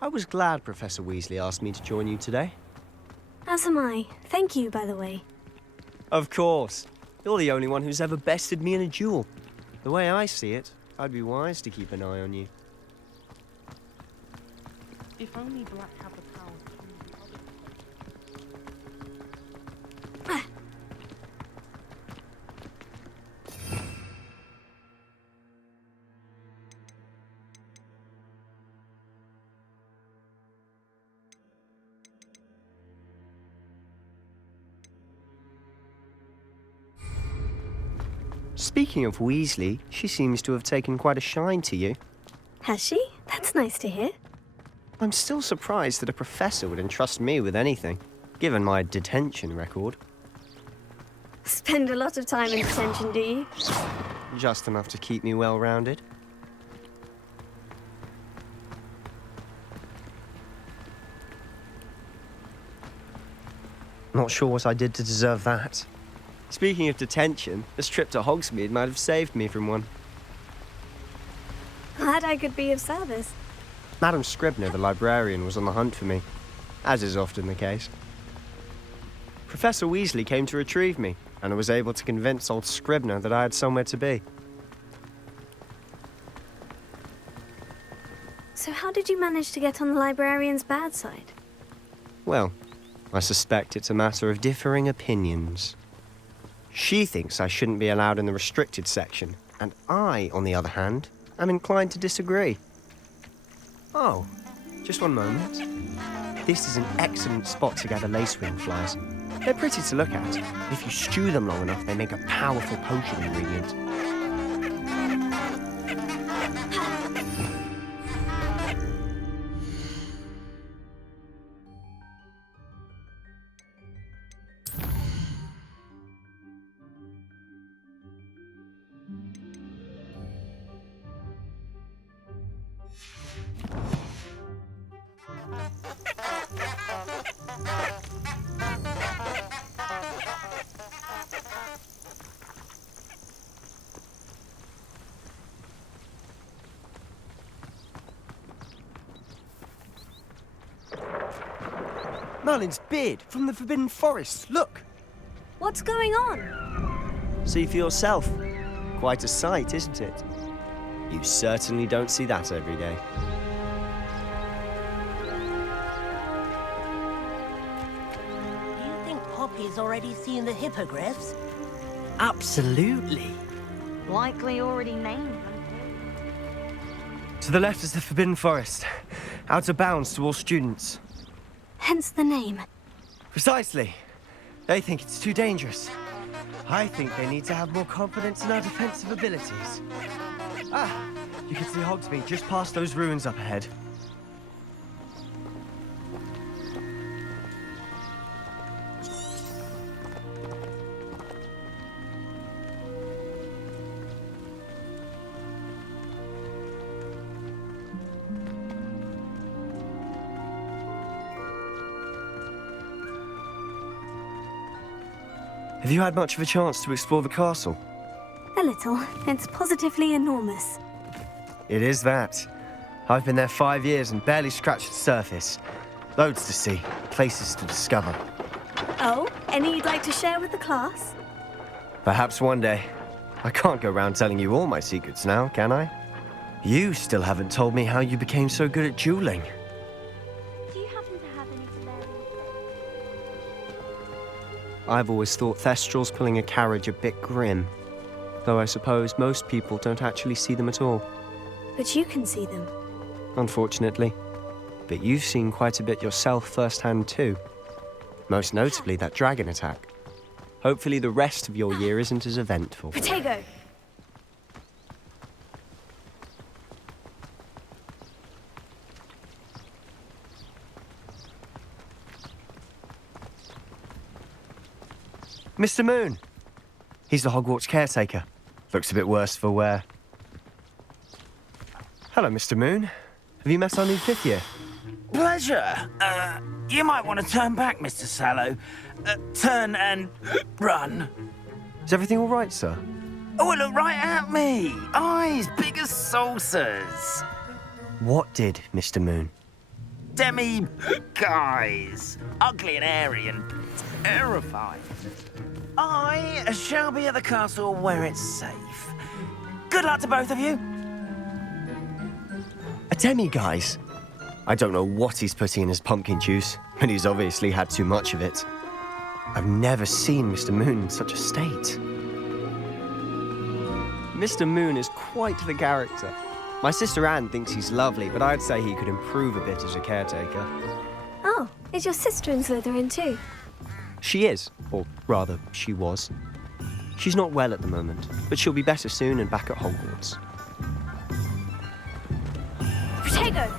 I was glad Professor Weasley asked me to join you today. As am I. Thank you, by the way. Of course. You're the only one who's ever bested me in a duel. The way I see it, I'd be wise to keep an eye on you. If only Black had the power to Speaking of Weasley, she seems to have taken quite a shine to you. Has she? That's nice to hear. I'm still surprised that a professor would entrust me with anything, given my detention record. Spend a lot of time in detention, do you? Just enough to keep me well-rounded. Not sure what I did to deserve that. Speaking of detention, this trip to Hogsmeade might have saved me from one. Glad I could be of service. Madam Scribner, the librarian, was on the hunt for me, as is often the case. Professor Weasley came to retrieve me, and I was able to convince old Scribner that I had somewhere to be. So how did you manage to get on the librarian's bad side? Well, I suspect it's a matter of differing opinions. She thinks I shouldn't be allowed in the restricted section, and I, on the other hand, am inclined to disagree. Oh, just one moment. This is an excellent spot to gather lacewing flies. They're pretty to look at. If you stew them long enough, they make a powerful potion ingredient. Merlin's beard from the Forbidden Forest, look! What's going on? See for yourself. Quite a sight, isn't it? You certainly don't see that every day. Do you think Poppy's already seen the hippogriffs? Absolutely. Likely already named them. To the left is the Forbidden Forest, out of bounds to all students. Hence the name. Precisely. They think it's too dangerous. I think they need to have more confidence in our defensive abilities. Ah, you can see Hogsmeade just past those ruins up ahead. Have you had much of a chance to explore the castle? A little. It's positively enormous. It is that. I've been there 5 years and barely scratched the surface. Loads to see, places to discover. Oh, any you'd like to share with the class? Perhaps one day. I can't go round telling you all my secrets now, can I? You still haven't told me how you became so good at dueling. Do you happen to have any spare? I've always thought Thestrals pulling a carriage a bit grim. Though I suppose most people don't actually see them at all. But you can see them. Unfortunately. But you've seen quite a bit yourself firsthand too. Most notably that dragon attack. Hopefully the rest of your year isn't as eventful. Protego! Mr. Moon! He's the Hogwarts caretaker. Looks a bit worse for wear. Hello, Mr. Moon. Have you met our new fifth year? Pleasure. You might want to turn back, Mr. Sallow. Turn and run. Is everything all right, sir? Oh, look right at me. Eyes big as saucers. What did, Mr. Moon? demi guys. Ugly and airy and terrifying. I shall be at the castle where it's safe. Good luck to both of you. A demi-guise? I don't know what he's putting in his pumpkin juice, but he's obviously had too much of it. I've never seen Mr. Moon in such a state. Mr. Moon is quite the character. My sister Anne thinks he's lovely, but I'd say he could improve a bit as a caretaker. Oh, is your sister in Slytherin too? She is, or rather, she was. She's not well at the moment, but she'll be better soon and back at Hogwarts. Protego!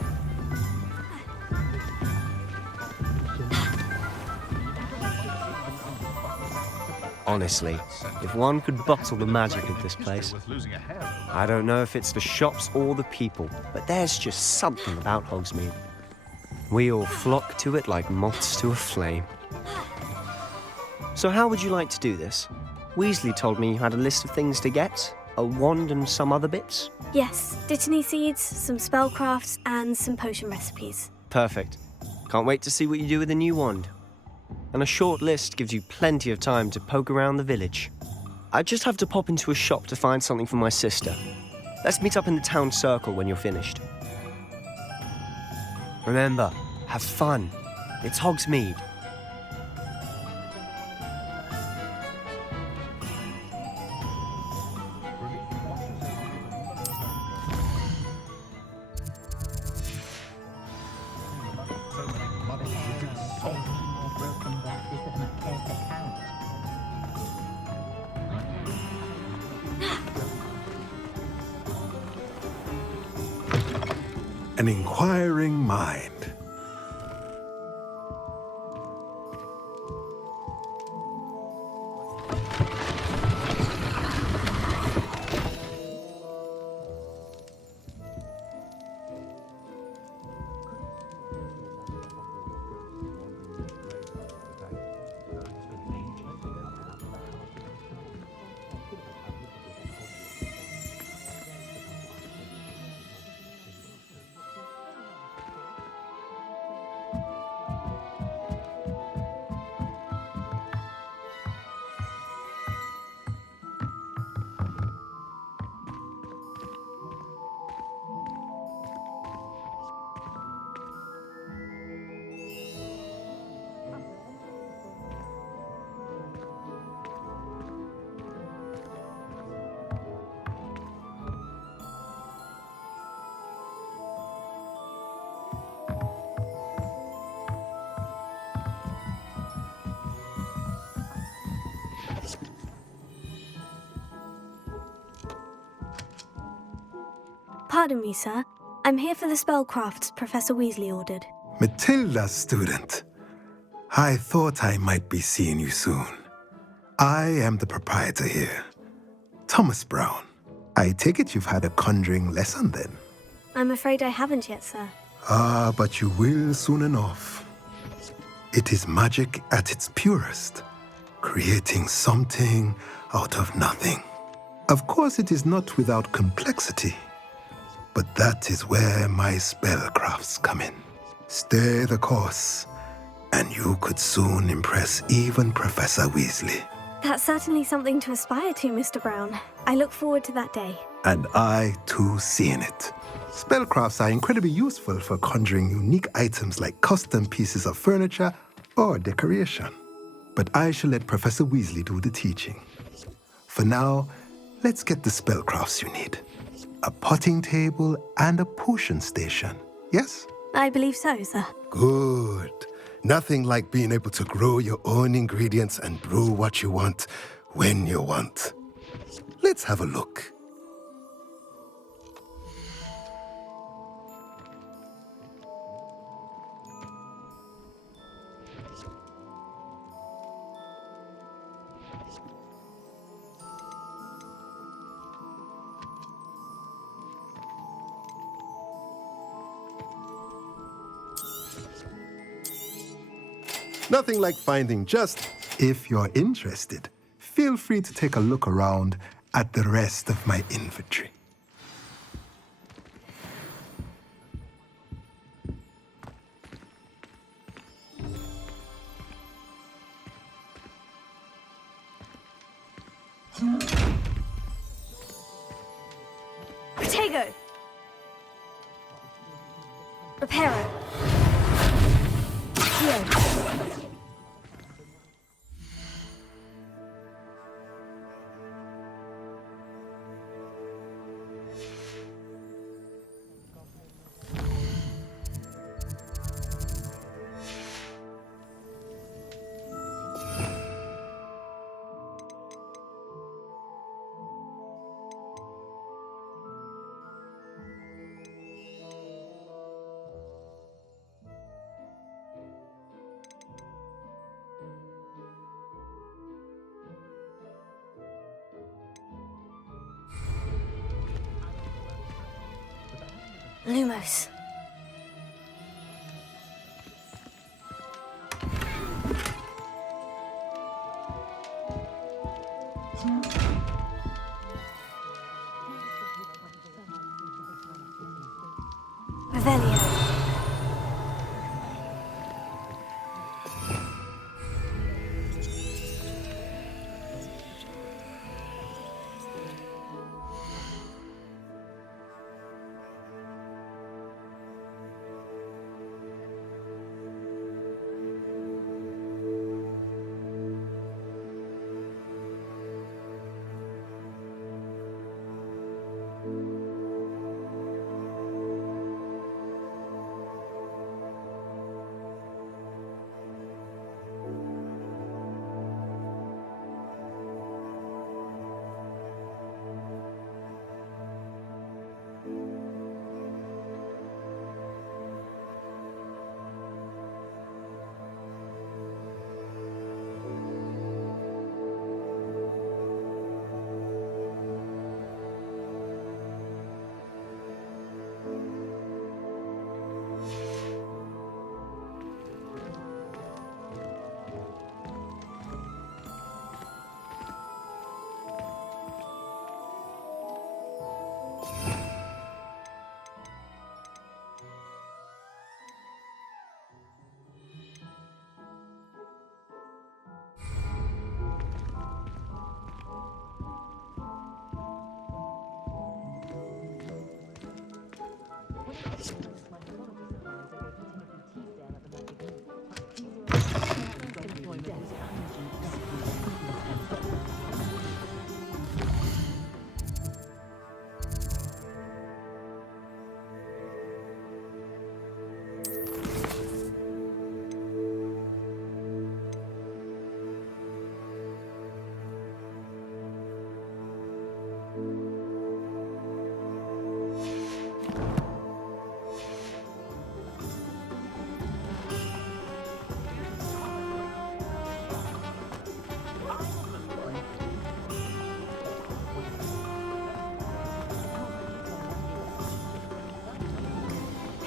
Honestly, if one could bottle the magic of this place. I don't know if it's the shops or the people, but there's just something about Hogsmeade. We all flock to it like moths to a flame. So how would you like to do this? Weasley told me you had a list of things to get, a wand and some other bits. Yes, dittany seeds, some spellcrafts, and some potion recipes. Perfect. Can't wait to see what you do with the new wand. And a short list gives you plenty of time to poke around the village. I just have to pop into a shop to find something for my sister. Let's meet up in the town circle when you're finished. Remember, have fun. It's Hogsmeade. An inquiring mind. Pardon me, sir. I'm here for the spellcrafts Professor Weasley ordered. Matilda's student. I thought I might be seeing you soon. I am the proprietor here, Thomas Brown. I take it you've had a conjuring lesson then? I'm afraid I haven't yet, sir. Ah, but you will soon enough. It is magic at its purest, creating something out of nothing. Of course, it is not without complexity, but that is where my spellcrafts come in. Stay the course, and you could soon impress even Professor Weasley. That's certainly something to aspire to, Mr. Brown. I look forward to that day. And I, too, seeing it. Spellcrafts are incredibly useful for conjuring unique items like custom pieces of furniture or decoration. But I shall let Professor Weasley do the teaching. For now, let's get the spellcrafts you need. A potting table and a potion station, yes? I believe so, sir. Good. Nothing like being able to grow your own ingredients and brew what you want when you want. Let's have a look. Nothing like finding just, if you're interested, feel free to take a look around at the rest of my inventory. Protego! Reparo! Heal! Lumos. Revelio.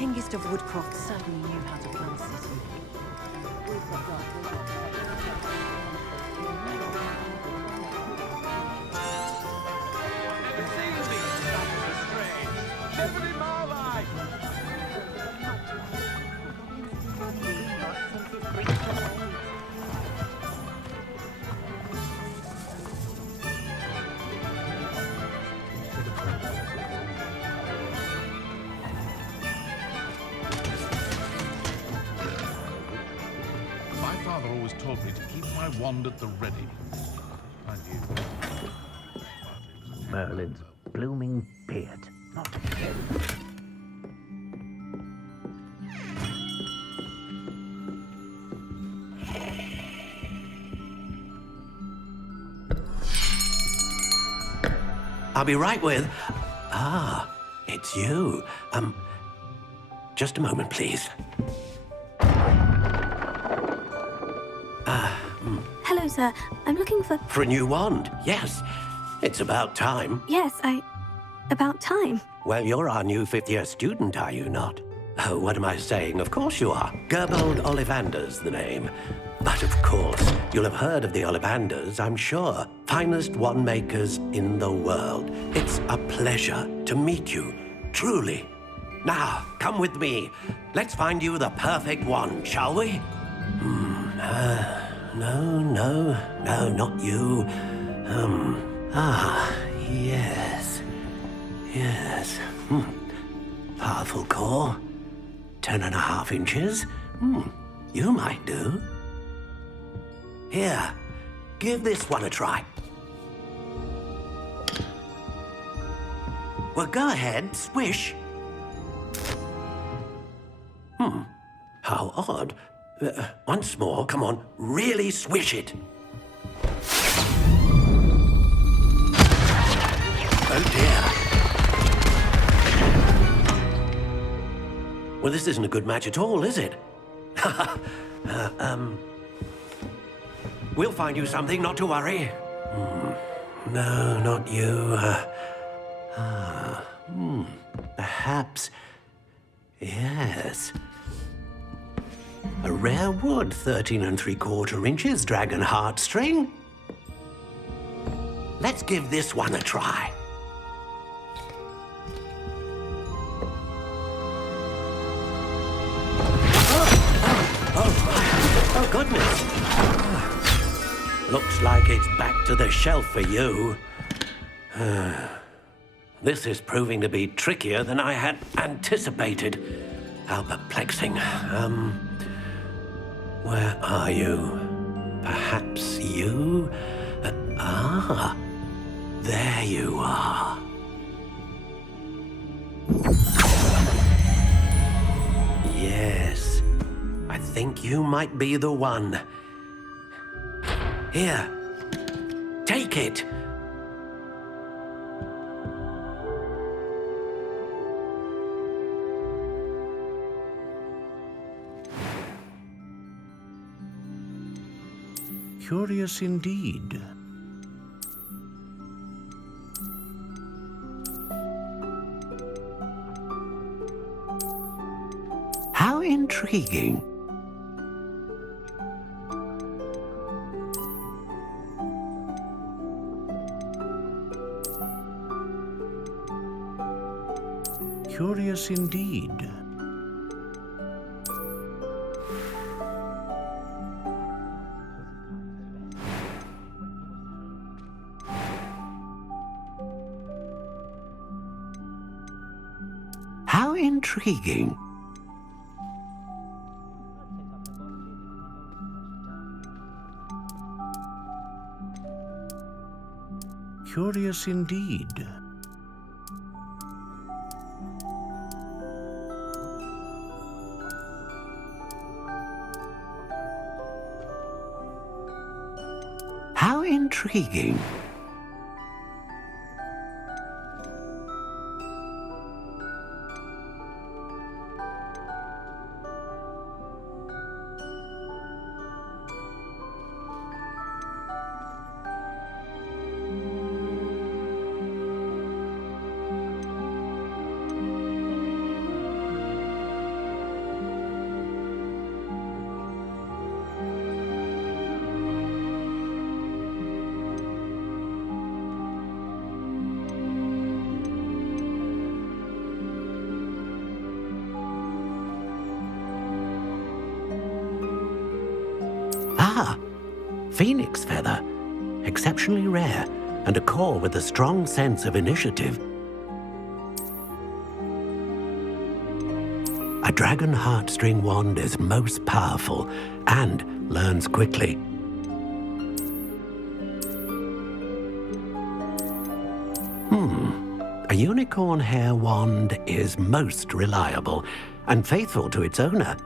Hengist of Woodcroft certainly knew how to plan a city. Never in my life! My father always told me to keep my wand at the ready. I knew. Merlin's blooming beard. Not him. I'll be right with... Ah, it's you. Just a moment, please. Hello, sir. I'm looking for... For a new wand, yes. It's about time. Yes, about time. Well, you're our new fifth-year student, are you not? Oh, what am I saying? Of course you are. Gerbold Ollivander's the name. But of course, you'll have heard of the Ollivanders, I'm sure. Finest wand makers in the world. It's a pleasure to meet you, truly. Now, come with me. Let's find you the perfect wand, shall we? No, not you. Ah, yes. Yes. Powerful core. 10.5 inches. You might do. Here, give this one a try. Well, go ahead, swish. How odd. Once more, come on, really swish it. Oh dear. Well, this isn't a good match at all, is it? We'll find you something, not to worry. No, not you. Perhaps. Yes. A rare wood, 13 3/4 inches, dragon heartstring. Let's give this one a try. Oh, goodness. Looks like it's back to the shelf for you. This is proving to be trickier than I had anticipated. How perplexing. Where are you? Perhaps you? There you are. Yes, I think you might be the one. Here, take it. Curious indeed. How intriguing. Curious indeed. How intriguing. Curious indeed. How intriguing. Ah, phoenix feather. Exceptionally rare, and a core with a strong sense of initiative. A dragon heartstring wand is most powerful and learns quickly. A unicorn hair wand is most reliable and faithful to its owner.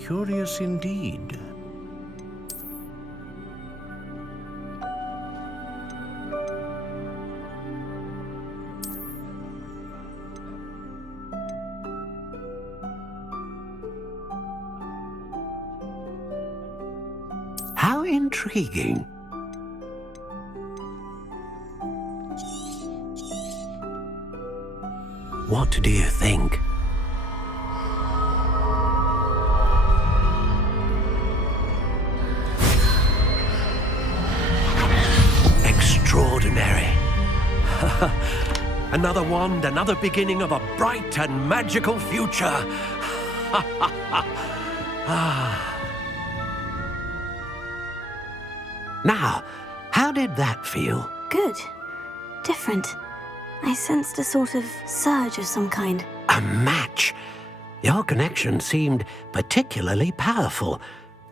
Curious indeed. How intriguing. What do you think? Extraordinary. Another wand, another beginning of a bright and magical future. Now, how did that feel? Good. Different. I sensed a sort of surge of some kind. A match. Your connection seemed particularly powerful.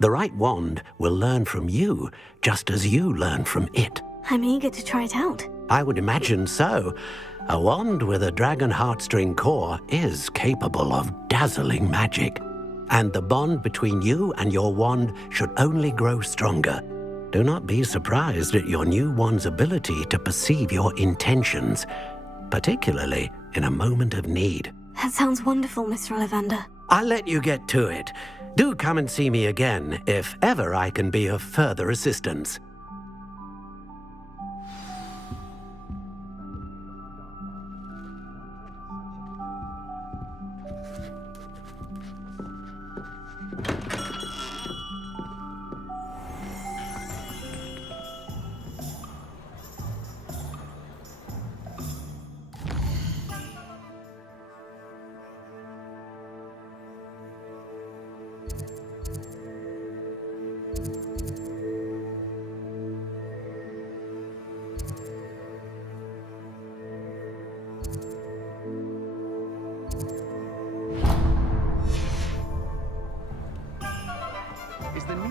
The right wand will learn from you, just as you learn from it. I'm eager to try it out. I would imagine so. A wand with a dragon heartstring core is capable of dazzling magic. And the bond between you and your wand should only grow stronger. Do not be surprised at your new wand's ability to perceive your intentions, particularly in a moment of need. That sounds wonderful, Mr. Ollivander. I'll let you get to it. Do come and see me again if ever I can be of further assistance. Is the new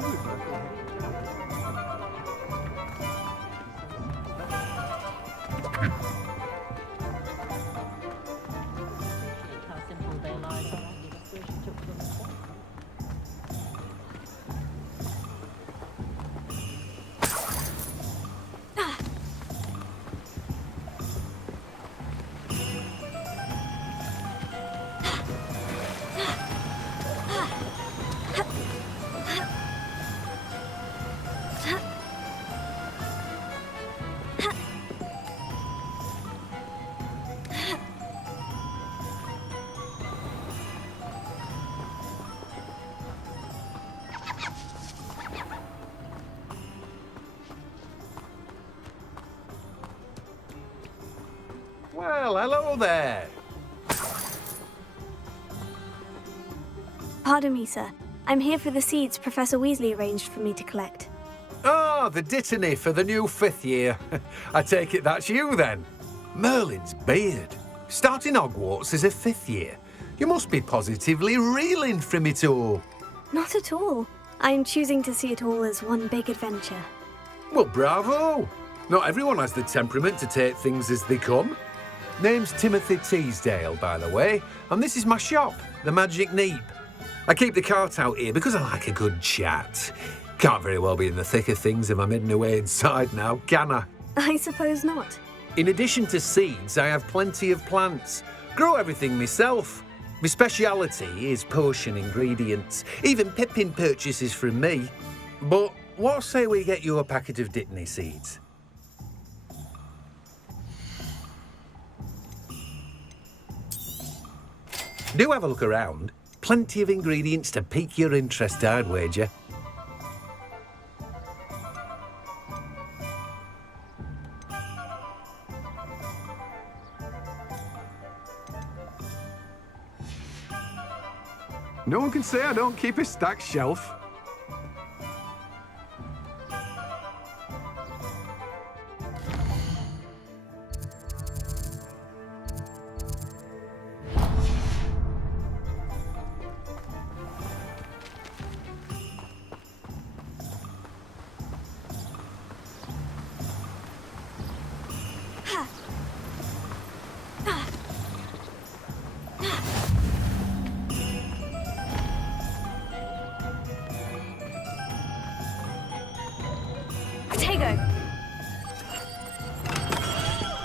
How simple their lives are. I swear she took them as well. Well, hello there. Pardon me, sir. I'm here for the seeds Professor Weasley arranged for me to collect. Oh, the dittany for the new 5th year. I take it that's you then. Merlin's beard. Starting Hogwarts as a 5th year. You must be positively reeling from it all. Not at all. I'm choosing to see it all as one big adventure. Well, bravo. Not everyone has the temperament to take things as they come. Name's Timothy Teasdale, by the way, and this is my shop, the Magic Neep. I keep the cart out here because I like a good chat. Can't very well be in the thick of things if I'm hidden away inside now, can I? I suppose not. In addition to seeds, I have plenty of plants. Grow everything myself. My speciality is potion ingredients. Even Pippin purchases from me. But what say we get you a packet of dittany seeds? Do have a look around. Plenty of ingredients to pique your interest, I'd wager. No one can say I don't keep a stacked shelf.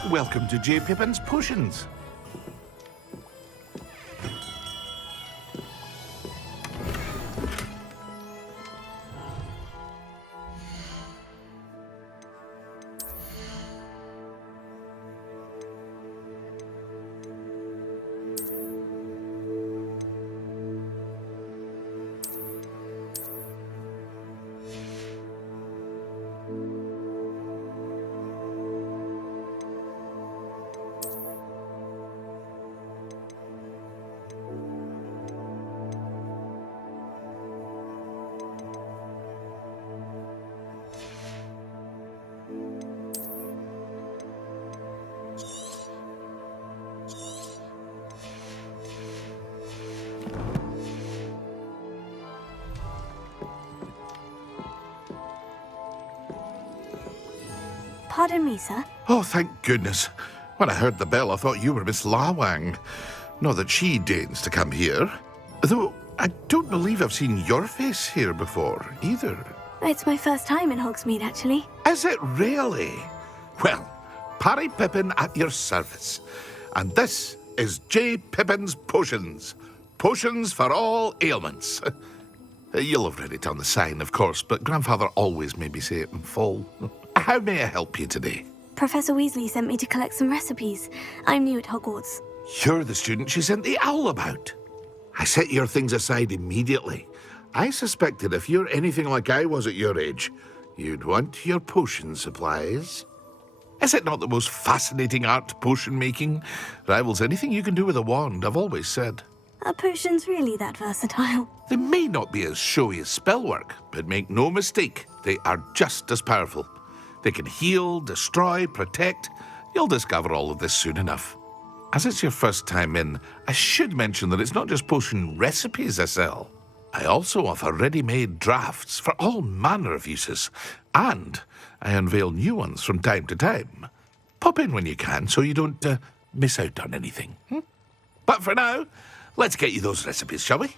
Welcome to J. Pippin's Potions. Pardon me, sir. Oh, thank goodness. When I heard the bell, I thought you were Miss Lawang. Not that she deigns to come here. Though I don't believe I've seen your face here before, either. It's my first time in Hogsmeade, actually. Is it really? Well, Parry Pippin at your service. And this is J. Pippin's Potions. Potions for all ailments. You'll have read it on the sign, of course, but Grandfather always made me say it in full. How may I help you today? Professor Weasley sent me to collect some recipes. I'm new at Hogwarts. You're the student she sent the owl about. I set your things aside immediately. I suspected if you're anything like I was at your age, you'd want your potion supplies. Is it not the most fascinating art, potion making? Rivals anything you can do with a wand, I've always said. Are potions really that versatile? They may not be as showy as spellwork, but make no mistake, they are just as powerful. They can heal, destroy, protect. You'll discover all of this soon enough. As it's your first time in, I should mention that it's not just potion recipes I sell. I also offer ready-made drafts for all manner of uses, and I unveil new ones from time to time. Pop in when you can so you don't miss out on anything. But for now, let's get you those recipes, shall we?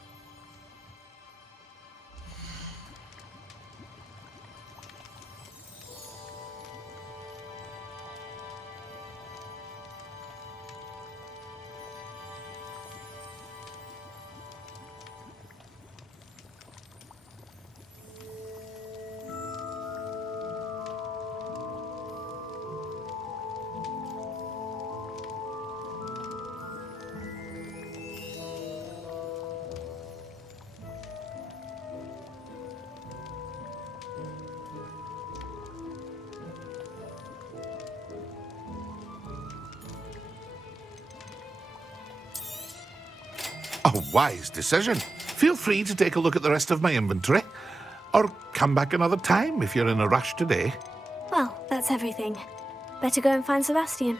A wise decision. Feel free to take a look at the rest of my inventory. Or come back another time if you're in a rush today. Well, that's everything. Better go and find Sebastian.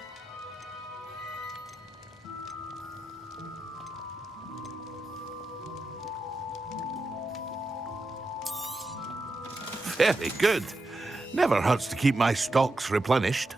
Very good. Never hurts to keep my stocks replenished.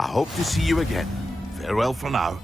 I hope to see you again. Farewell for now.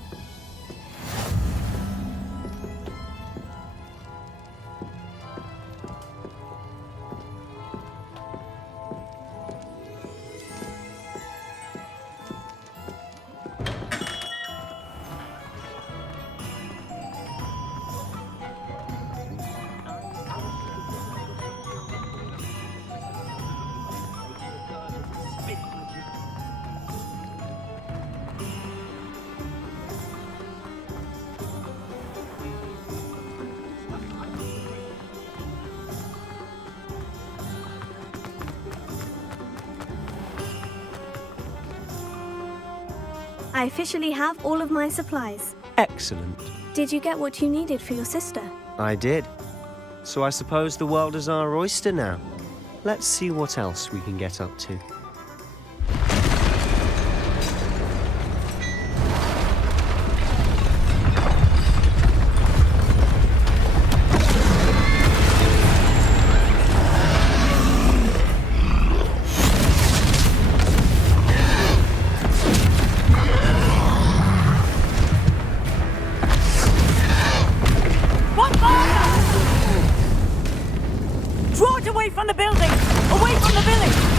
I officially have all of my supplies. Excellent. Did you get what you needed for your sister? I did. So I suppose the world is our oyster now. Let's see what else we can get up to. Draw it away from the building! Away from the village!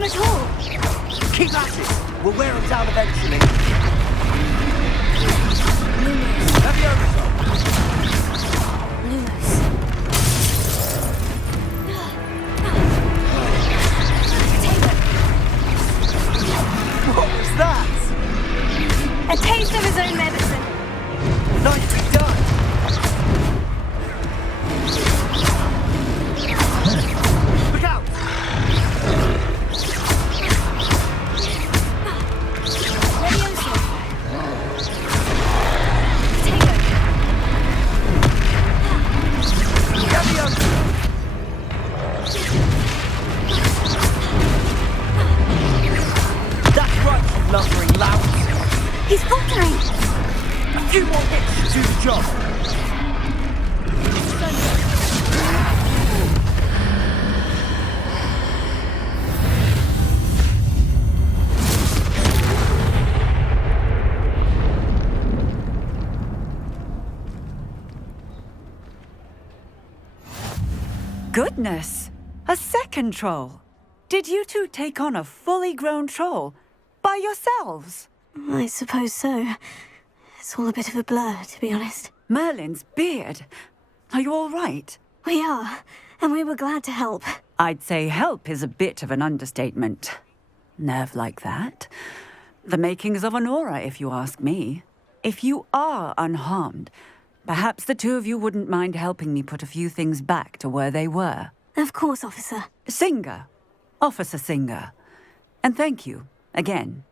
him at all. Keep at it. We'll wear him down eventually. Lumos. Levioso. Lumos. What was that? A taste of his own medicine. Nicely done. Look out! Levioso. Potato. Levioso. That's right, you lumbering lout. He's faltering. A few more hits to do the job. Goodness! A second troll! Did you two take on a fully grown troll by yourselves? I suppose so. It's all a bit of a blur, to be honest. Merlin's beard. Are you all right? We are, and we were glad to help. I'd say help is a bit of an understatement. Nerve like that. The makings of an aura, if you ask me. If you are unharmed, perhaps the two of you wouldn't mind helping me put a few things back to where they were. Of course, officer. Singer. Officer Singer. And thank you, again.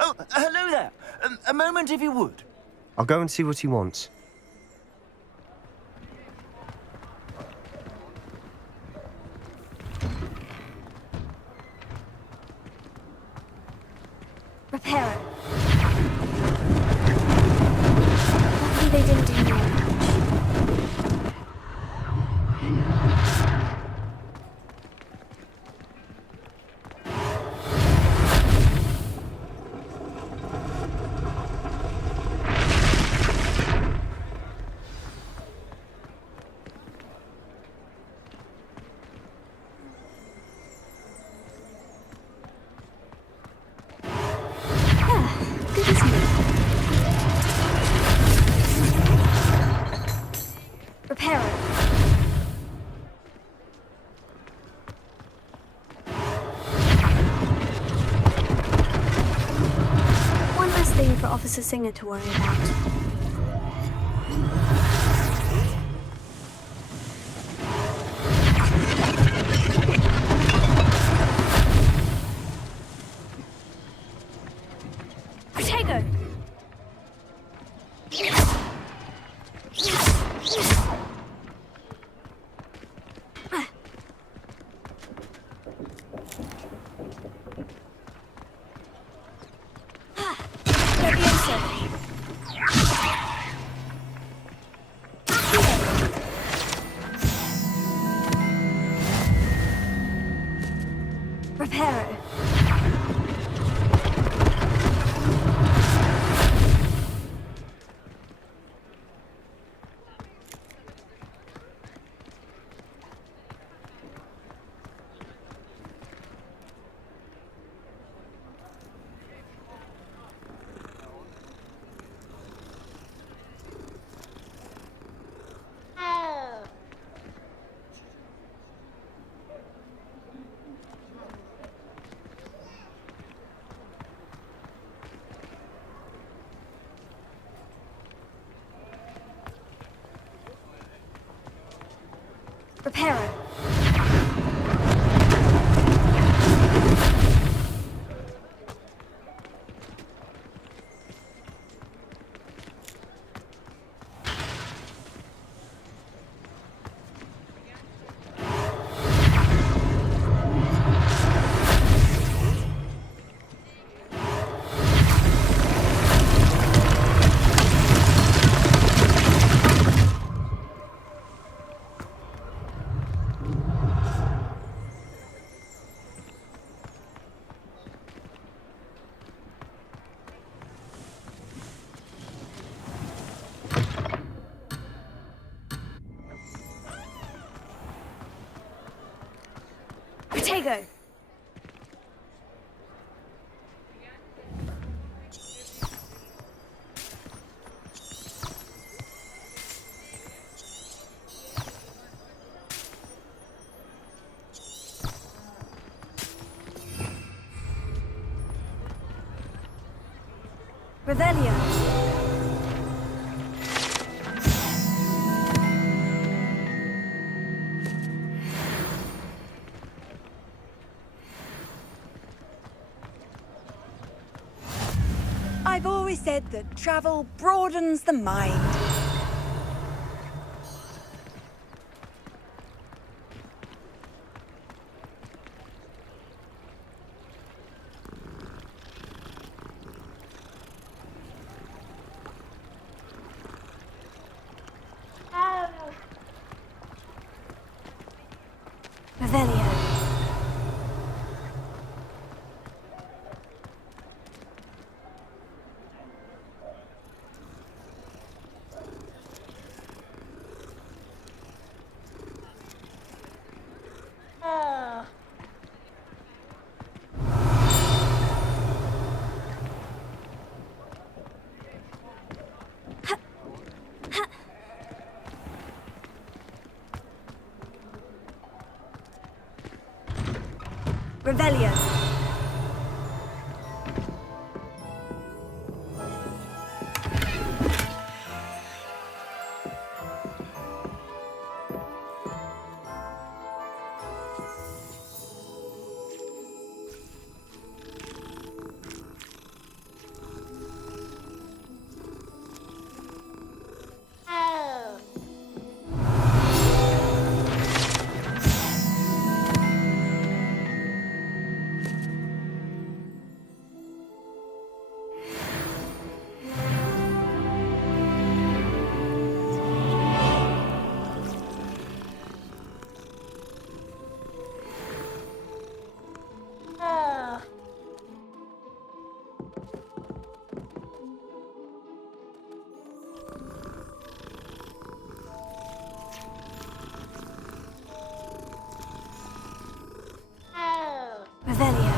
Oh, hello there. A moment if you would. I'll go and see what he wants. Repair it. Luckily they didn't do any damage. Good as new. Repair it. One less thing for Officer Singer to worry about. Potato! Repair it. Repair it. Protego! Revelio. I've always said that travel broadens the mind. Revelio. Revelio. Revelio.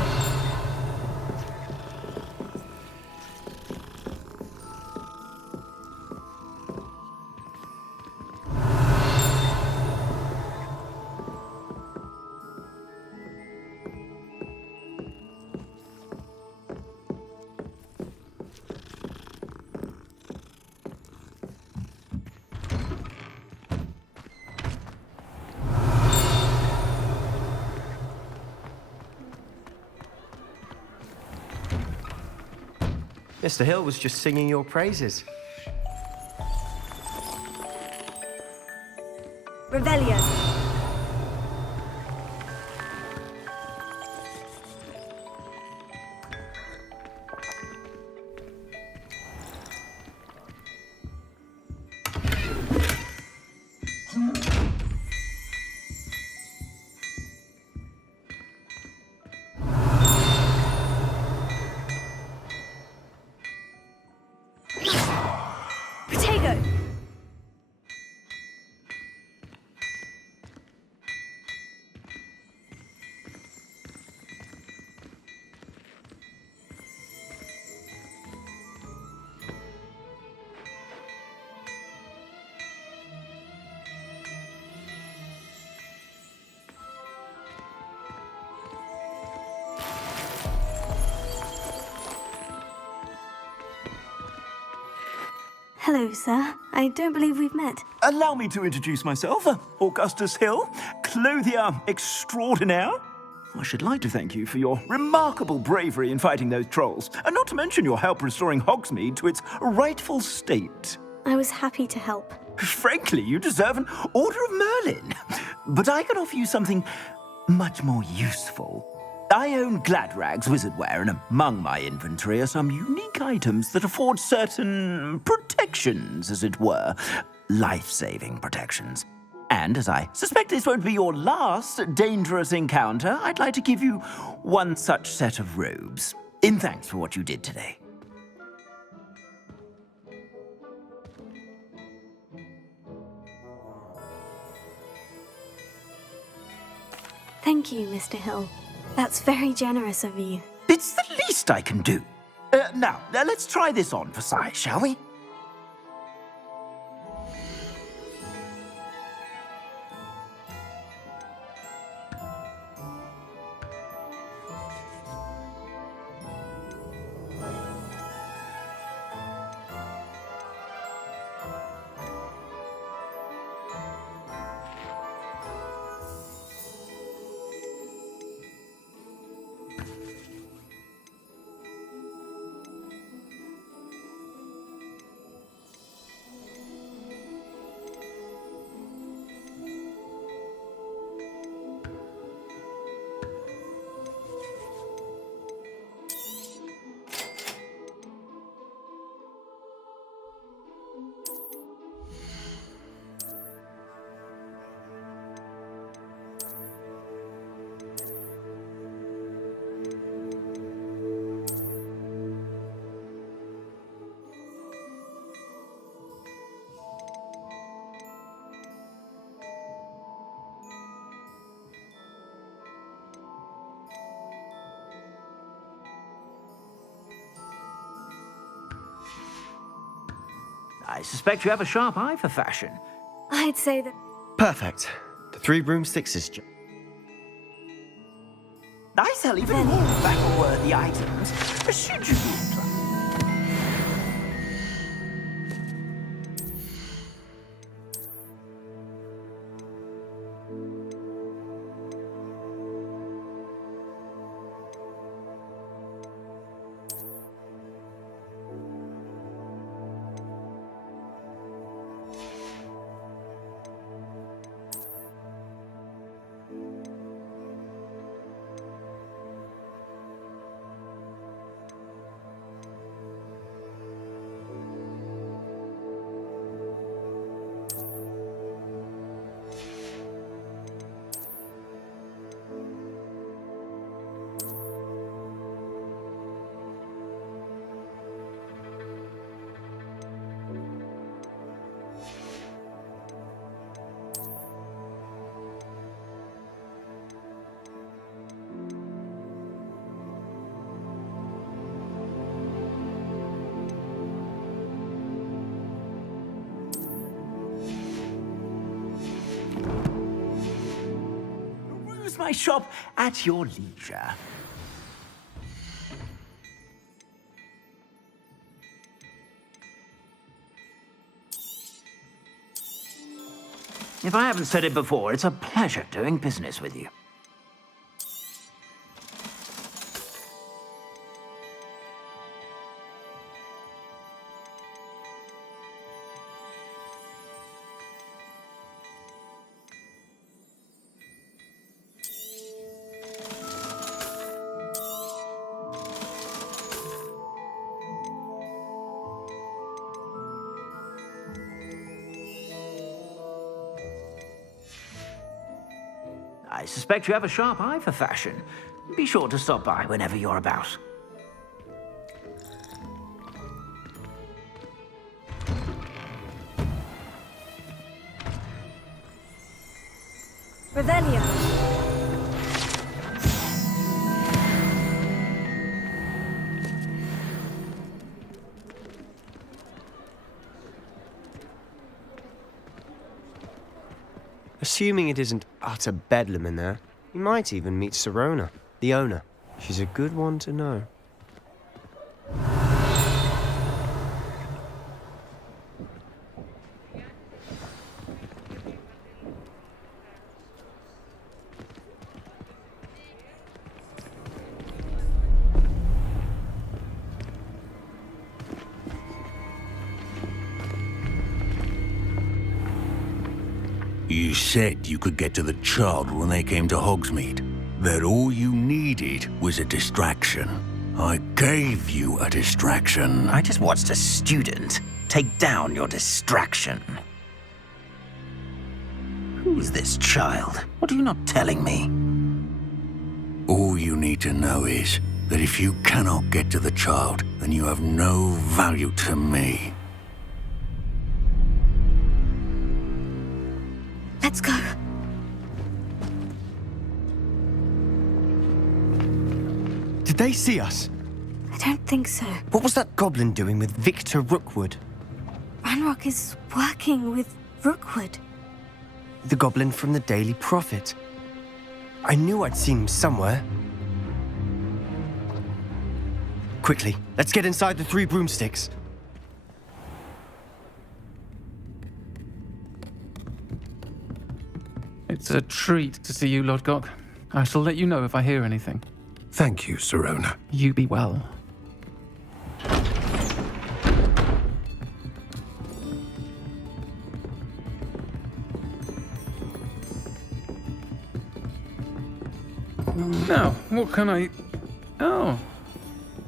Mr. Hill was just singing your praises. Revelio. Protego. Hello, sir. I don't believe we've met. Allow me to introduce myself, Augustus Hill, clothier extraordinaire. I should like to thank you for your remarkable bravery in fighting those trolls, and not to mention your help restoring Hogsmeade to its rightful state. I was happy to help. Frankly, you deserve an Order of Merlin. But I can offer you something much more useful. I own Gladrag's wizardware, and among my inventory are some unique items that afford certain protections, as it were. Life-saving protections. And as I suspect this won't be your last dangerous encounter, I'd like to give you one such set of robes, in thanks for what you did today. Thank you, Mr. Hill. That's very generous of you. It's the least I can do. Now, let's try this on for size, shall we? I suspect you have a sharp eye for fashion. I'd say that... Perfect. The 3 broomsticks is I sell even more battle-worthy items. Should you be inclined? My shop at your leisure. If I haven't said it before, it's a pleasure doing business with you. I suspect you have a sharp eye for fashion. Be sure to stop by whenever you're about. Revelio. Assuming it isn't utter bedlam in there, you might even meet Sirona, the owner. She's a good one to know. You said you could get to the child when they came to Hogsmeade. That all you needed was a distraction. I gave you a distraction. I just watched a student take down your distraction. Who's this child? What are you not telling me? All you need to know is that if you cannot get to the child, then you have no value to me. Let's go. Did they see us? I don't think so. What was that goblin doing with Victor Rookwood? Ranrock is working with Rookwood. The goblin from the Daily Prophet. I knew I'd seen him somewhere. Quickly, let's get inside the 3 broomsticks. It's a treat to see you, Lodgok. I shall let you know if I hear anything. Thank you, Sirona. You be well. Now, what can I... Oh,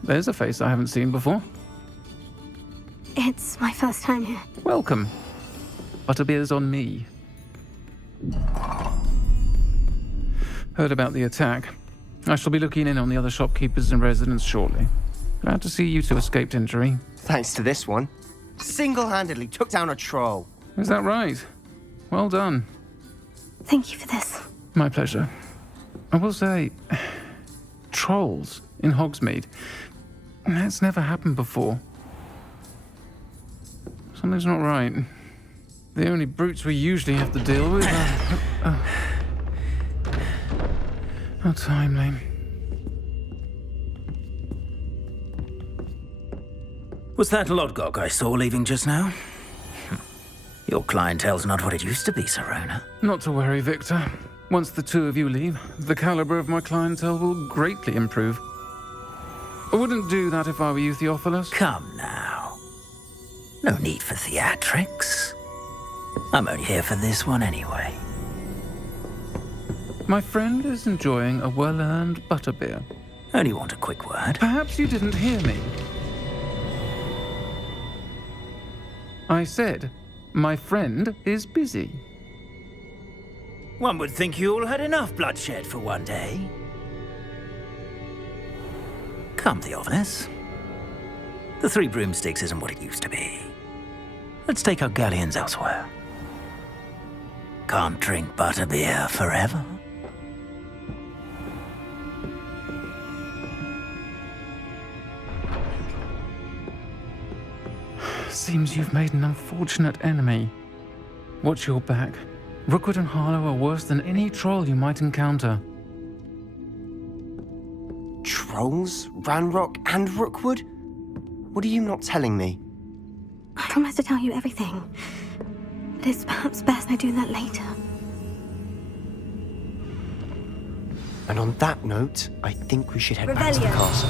there's a face I haven't seen before. It's my first time here. Welcome. Butterbeer's on me. Heard about the attack. I shall be looking in on the other shopkeepers and residents shortly. Glad to see you two escaped injury. Thanks to this one. Single-handedly took down a troll. Is that right? Well done. Thank you for this. My pleasure. I will say, trolls in Hogsmeade. That's never happened before. Something's not right. The only brutes we usually have to deal with are... How timely. Was that Lodgok I saw leaving just now? Your clientele's not what it used to be, Sirona. Not to worry, Victor. Once the 2 of you leave, the caliber of my clientele will greatly improve. I wouldn't do that if I were you, Theophilus. Come now. No need for theatrics. I'm only here for this one anyway. My friend is enjoying a well-earned butterbeer. Only want a quick word. Perhaps you didn't hear me. I said, my friend is busy. One would think you all had enough bloodshed for one day. Come, Theophilus. The 3 broomsticks isn't what it used to be. Let's take our galleons elsewhere. Can't drink butterbeer forever. Seems you've made an unfortunate enemy. Watch your back. Rookwood and Harlow are worse than any troll you might encounter. Trolls? Ranrock and Rookwood? What are you not telling me? I promise to tell you everything. But it's perhaps best I do that later. And on that note, I think we should head back to the Revelio. castle.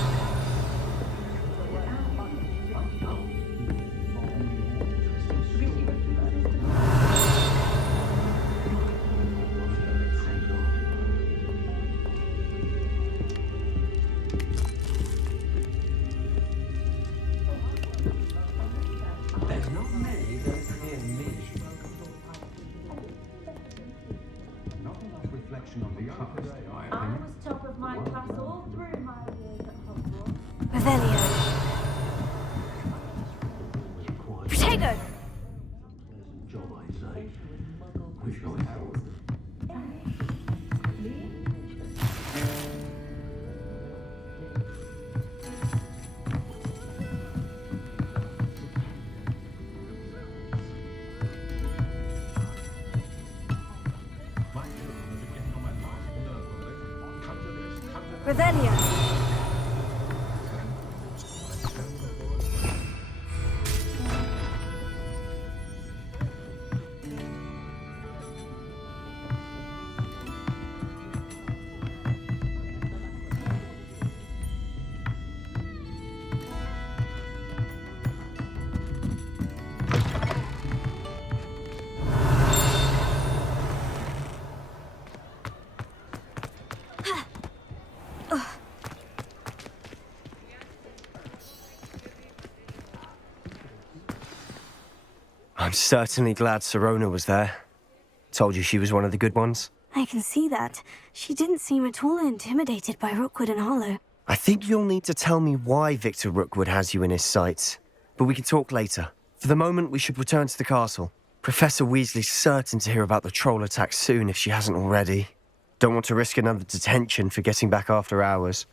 Revelio. Protego! Revelio. I'm certainly glad Sirona was there. Told you she was one of the good ones. I can see that. She didn't seem at all intimidated by Rookwood and Harlow. I think you'll need to tell me why Victor Rookwood has you in his sights. But we can talk later. For the moment, we should return to the castle. Professor Weasley's certain to hear about the troll attack soon if she hasn't already. Don't want to risk another detention for getting back after hours.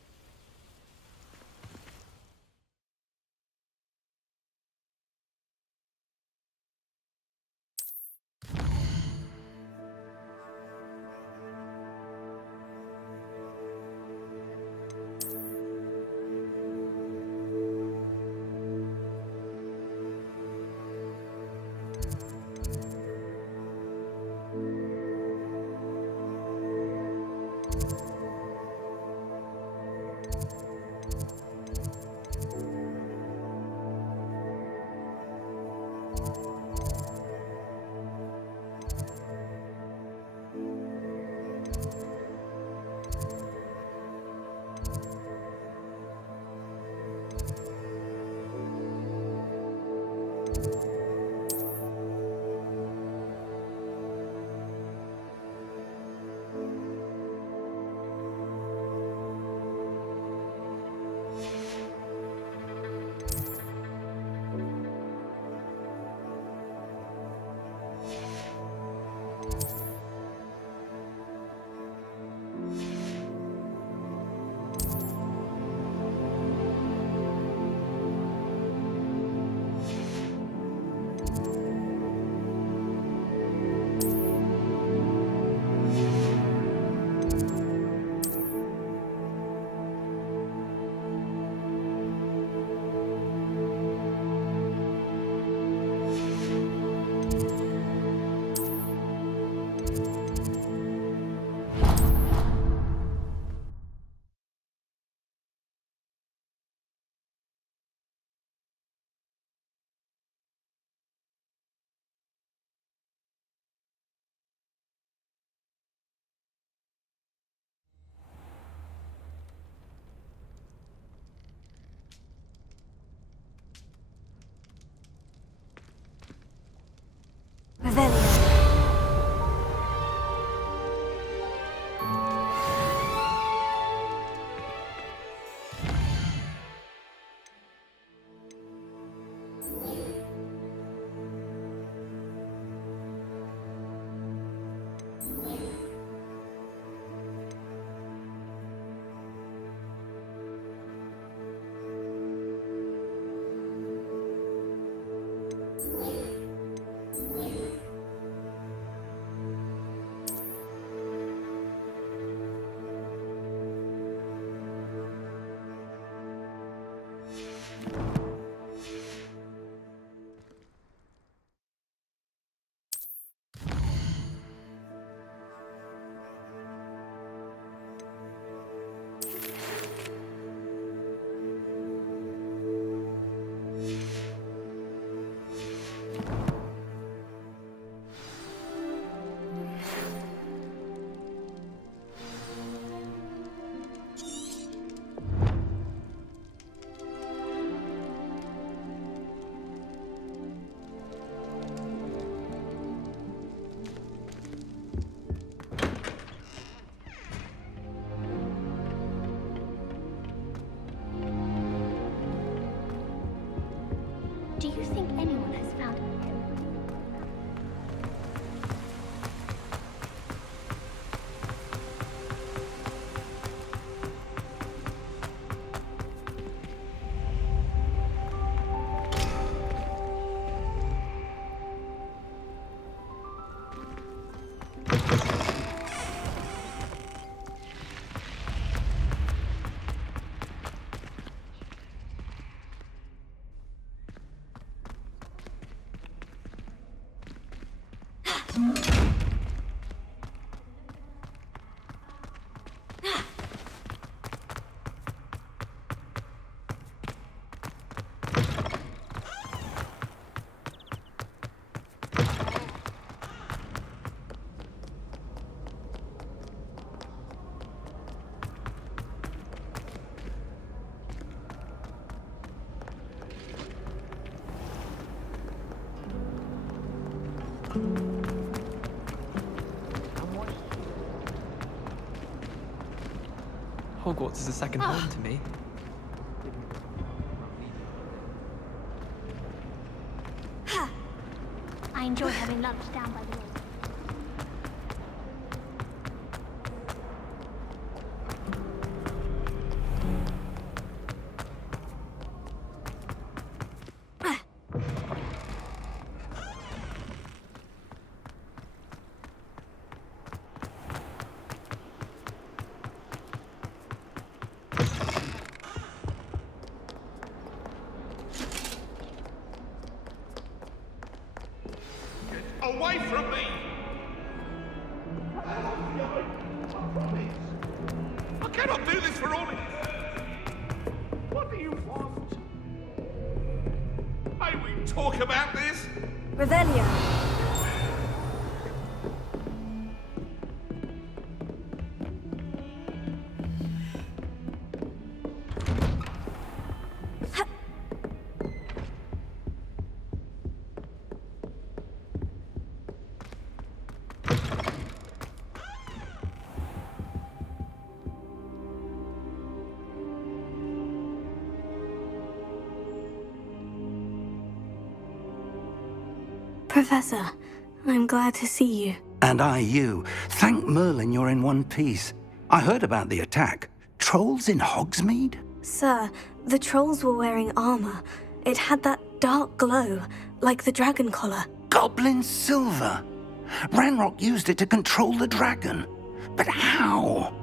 Do you think anyone has found him? Hogwarts is a second home to me. I enjoy having lunch down by the lake. Away from me! I cannot do this for all of you! What do you want? May we talk about this? Revelio. Professor, I'm glad to see you. And I you. Thank Merlin you're in one piece. I heard about the attack. Trolls in Hogsmeade? Sir, the trolls were wearing armor. It had that dark glow, like the dragon collar. Goblin silver. Ranrock used it to control the dragon. But how?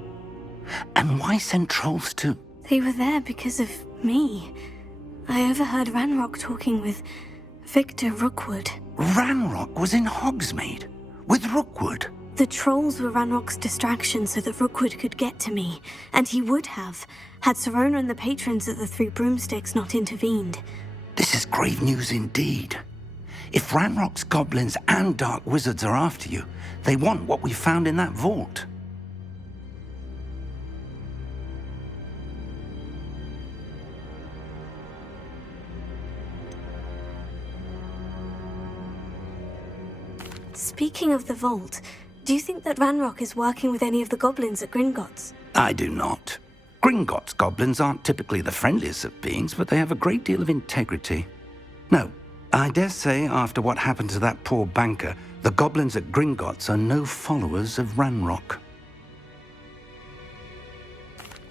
And why send trolls to... They were there because of me. I overheard Ranrock talking with Victor Rookwood. Ranrock was in Hogsmeade with Rookwood. The trolls were Ranrock's distraction so that Rookwood could get to me, and he would have, had Serona and the patrons at the Three Broomsticks not intervened. This is grave news indeed. If Ranrock's goblins and dark wizards are after you, they want what we found in that vault. Speaking of the vault, do you think that Ranrock is working with any of the goblins at Gringotts? I do not. Gringotts goblins aren't typically the friendliest of beings, but they have a great deal of integrity. No, I dare say after what happened to that poor banker, the goblins at Gringotts are no followers of Ranrock.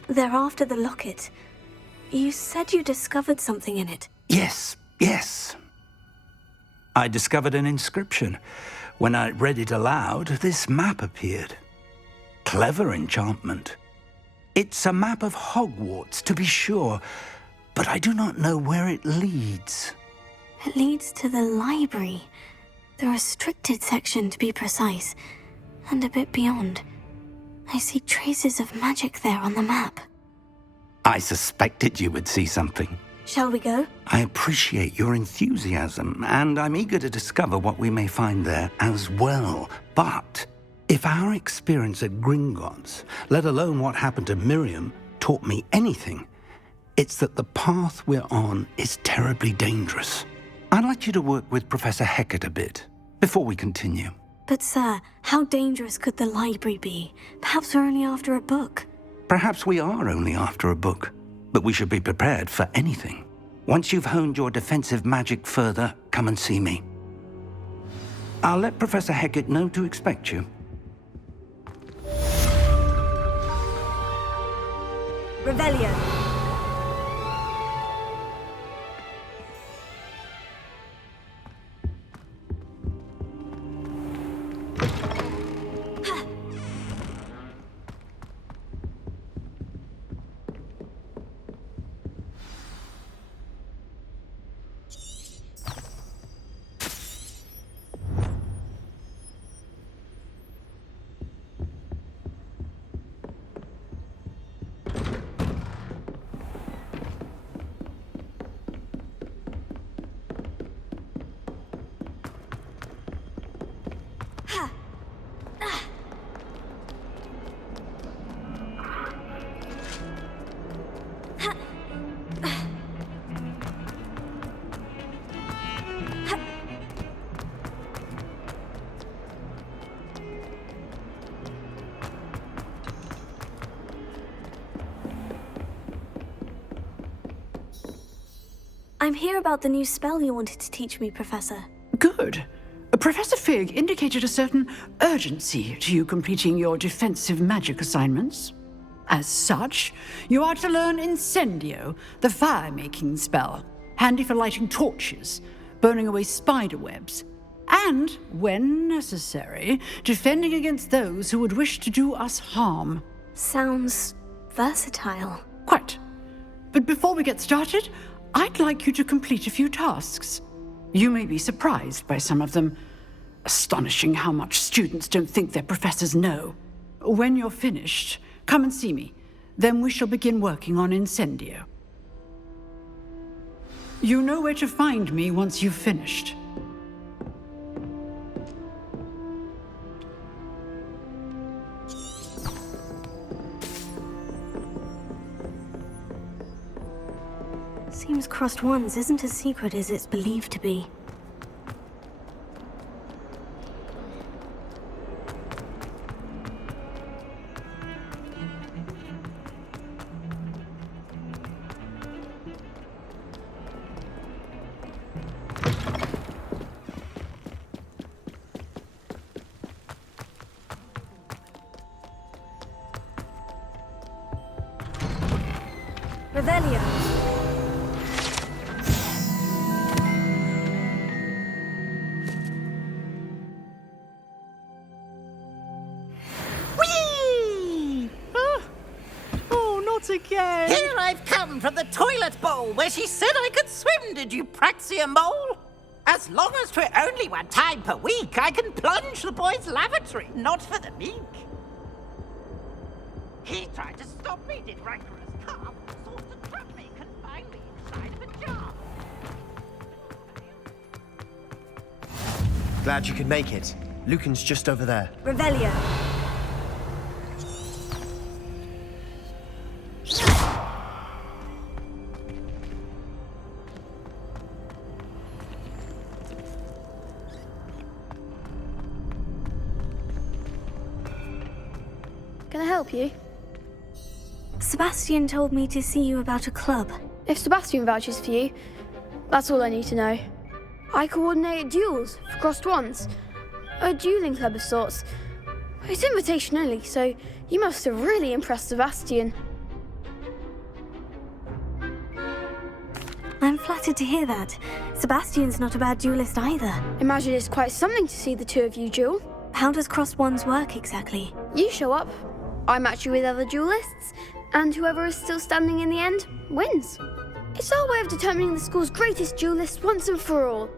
They're after the locket. You said you discovered something in it. Yes. I discovered an inscription. When I read it aloud, this map appeared. Clever enchantment. It's a map of Hogwarts, to be sure, but I do not know where it leads. It leads to the library. The restricted section, to be precise. And a bit beyond. I see traces of magic there on the map. I suspected you would see something. Shall we go? I appreciate your enthusiasm, and I'm eager to discover what we may find there as well. But if our experience at Gringotts, let alone what happened to Miriam, taught me anything, it's that the path we're on is terribly dangerous. I'd like you to work with Professor Hecat a bit before we continue. But sir, how dangerous could the library be? Perhaps we're only after a book. Perhaps we are only after a book, but we should be prepared for anything. Once you've honed your defensive magic further, come and see me. I'll let Professor Hecat know to expect you. Revelio. I'm here about the new spell you wanted to teach me, Professor. Good. Professor Fig indicated a certain urgency to you completing your defensive magic assignments. As such, you are to learn Incendio, the fire-making spell, handy for lighting torches, burning away spider webs, and, when necessary, defending against those who would wish to do us harm. Sounds versatile. Quite. But before we get started, I'd like you to complete a few tasks. You may be surprised by some of them. Astonishing how much students don't think their professors know. When you're finished, come and see me. Then we shall begin working on Incendio. You know where to find me once you've finished. crossed wands isn't as secret as it's believed to be. Revelio. Whee! Oh, not again! Here I've come from the toilet bowl where she said I could swim, did you praxia mole? As long as 'twere only one time per week, I can plunge the boy's lavatory, not for the meek. He tried to stop me, did rancorous calf, sought to trap me, confine me inside of a jar. Glad you could make it. Lucan's just over there. Revelio. Can I help you? Sebastian told me to see you about a club. If Sebastian vouches for you, that's all I need to know. I coordinate duels for crossed wands. A dueling club of sorts. It's invitation only, so you must have really impressed Sebastian. I'm flattered to hear that. Sebastian's not a bad duelist either. Imagine it's quite something to see the two of you duel. How does crossed wands work exactly? You show up, I match you with other duelists, and whoever is still standing in the end wins. It's our way of determining the school's greatest duelist once and for all.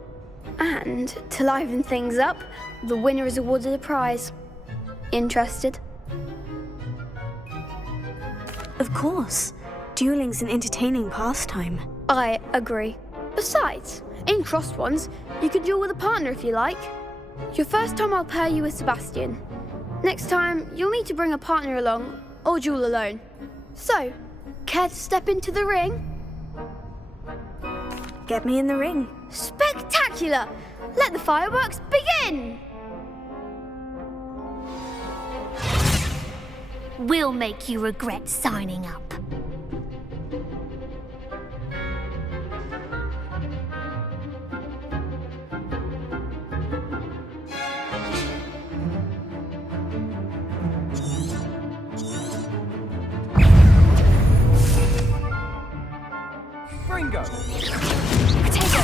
And to liven things up, the winner is awarded a prize. Interested? Of course. Dueling's an entertaining pastime. I agree. Besides, in crossed wands, you can duel with a partner if you like. Your first time I'll pair you with Sebastian. Next time, you'll need to bring a partner along, or duel alone. So, care to step into the ring? Get me in the ring. Spectacular! Let the fireworks begin! We'll make you regret signing up. Ringo! Potato!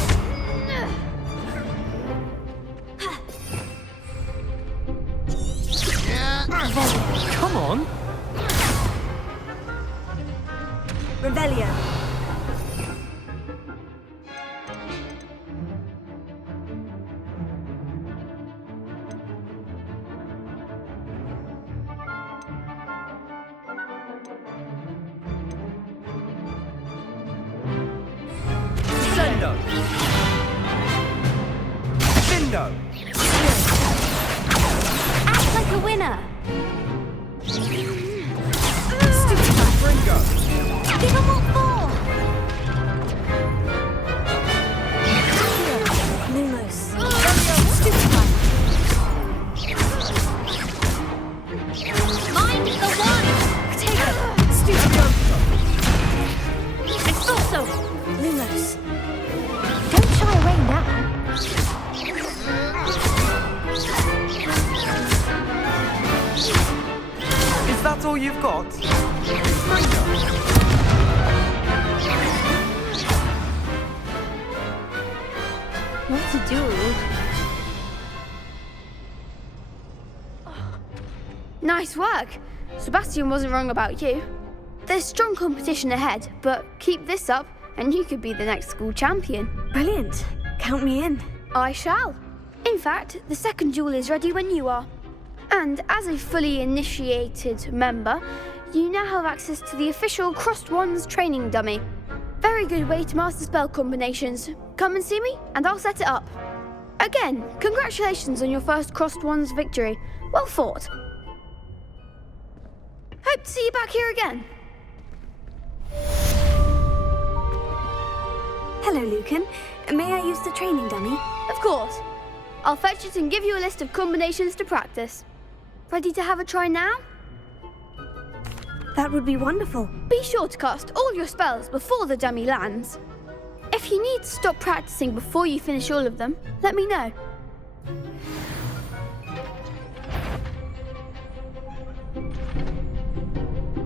Come on! Revelio. Sendo! Bindo! Act like a winner! Ringo! Give them all four! Lumos. Stupefy. Mind the one! Potato. Stupefy. Expulso. Lumos. Don't shy away now. Is that all you've got? What to do? Nice work. Sebastian wasn't wrong about you. There's strong competition ahead, but keep this up and you could be the next school champion. Brilliant. Count me in. I shall. In fact, the second duel is ready when you are. And as a fully initiated member, you now have access to the official Crossed Wands training dummy. Very good way to master spell combinations. Come and see me, and I'll set it up. Again, congratulations on your first Crossed Wands victory. Well fought. Hope to see you back here again. Hello, Lucan. May I use the training dummy? Of course. I'll fetch it and give you a list of combinations to practice. Ready to have a try now? That would be wonderful. Be sure to cast all your spells before the dummy lands. If you need to stop practicing before you finish all of them, let me know.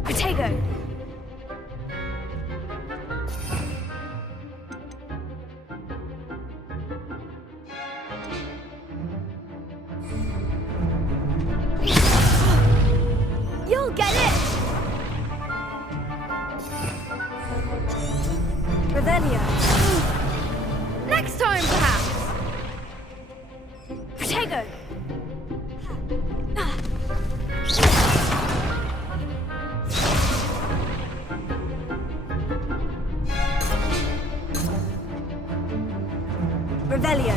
Protego. You'll get it! Revelio. Next time, perhaps! Protego. Revelio.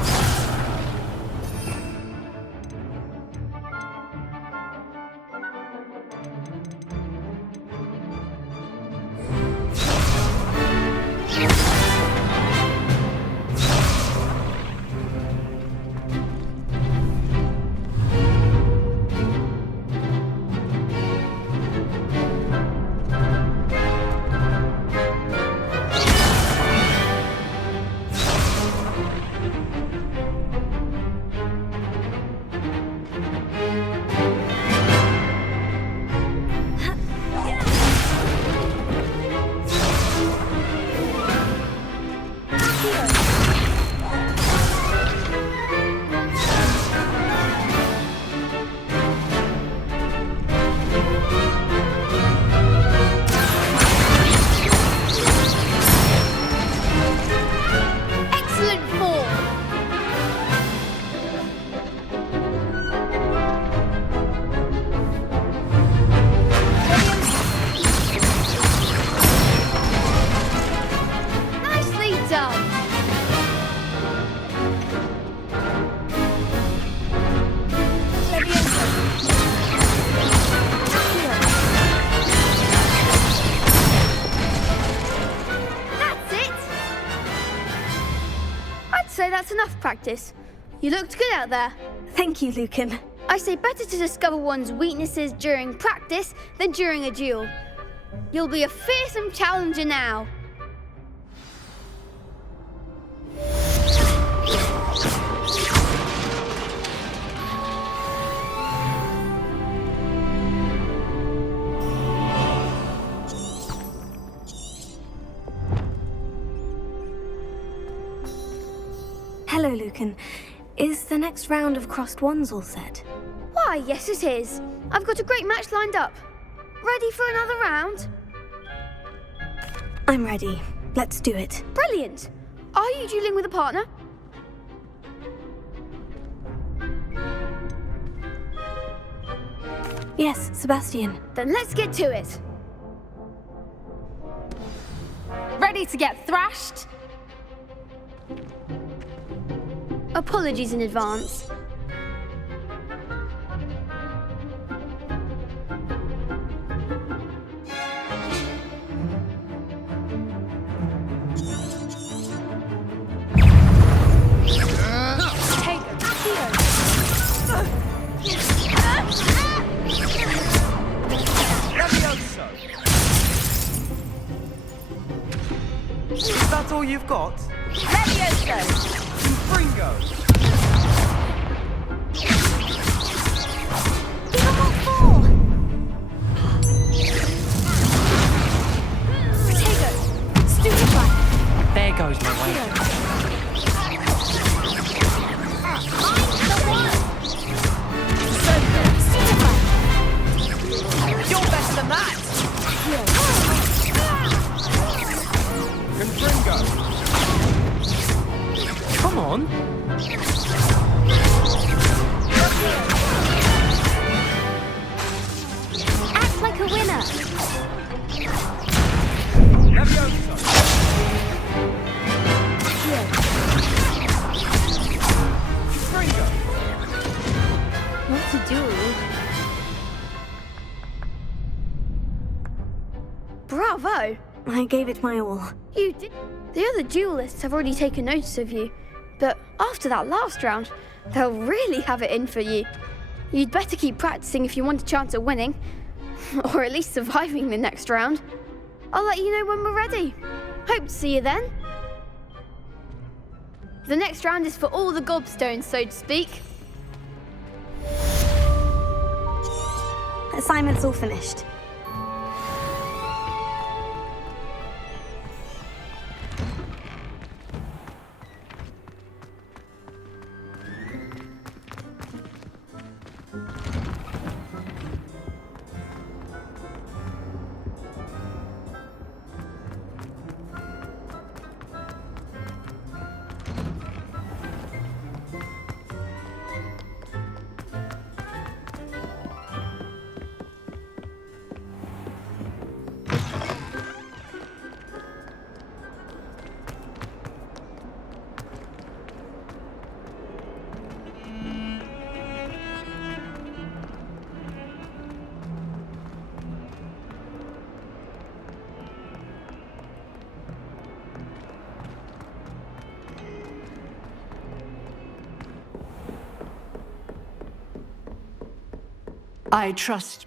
Excellent form! Nicely done! That's it! I'd say that's enough practice. You looked good out there. Thank you, Lucan. I say better to discover one's weaknesses during practice than during a duel. You'll be a fearsome challenger now. Hello, Lucan. Is the next round of crossed wands all set? Why, yes it is. I've got a great match lined up. Ready for another round? I'm ready. Let's do it. Brilliant. Are you dueling with a partner? Yes, Sebastian. Then let's get to it. Ready to get thrashed? Apologies in advance. Is that all you've got? Levioso! Fringo! There goes my way. You're better than that! Confringo! Come on. Act like a winner. Levioso! Fringo! What to do? Bravo! I gave it my all. You did. The other duelists have already taken notice of you, but after that last round, they'll really have it in for you. You'd better keep practicing if you want a chance at winning, or at least surviving the next round. I'll let you know when we're ready. Hope to see you then. The next round is for all the gobstones, so to speak. Assignment's all finished. I trust